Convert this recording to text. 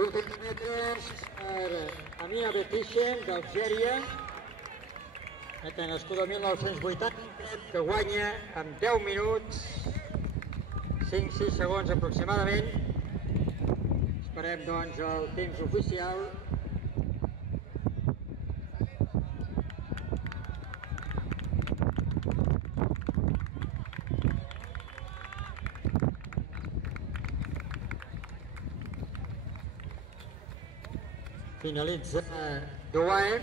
Últims metres per Amina Betishen d'Algèria, meta nascuda el 1980, que guanya amb 10 minuts, 5-6 segons aproximadament. Esperem doncs el temps oficial. Finalitza Douae.